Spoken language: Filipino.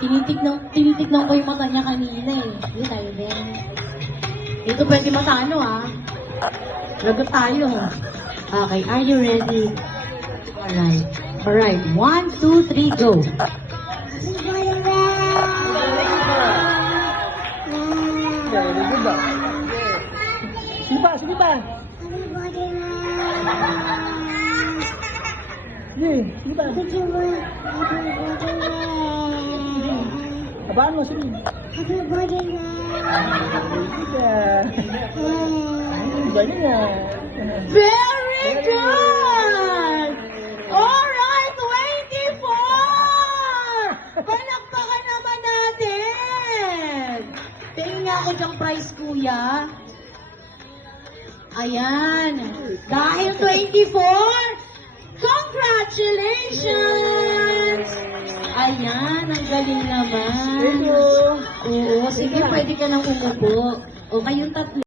Tinitignan ko yung mata niya kanina eh. Hindi tayo din. Dito pwede matalo ah. Lagot tayo. Okay, are you ready? Alright. Alright, 1, 2, 3, go. Sige pa, sige pa. Sige pa. Abaan mo, sige. Sige ka. Very good! Alright, 24! Palakpakan naman natin! Tingin nga ako dyang prize, kuya. Ayan. Dahil 24, congratulations! Ayan, ang galing naman. Thank you. Oo, sige, pwede ka nang umupo. O, kayong tatlo.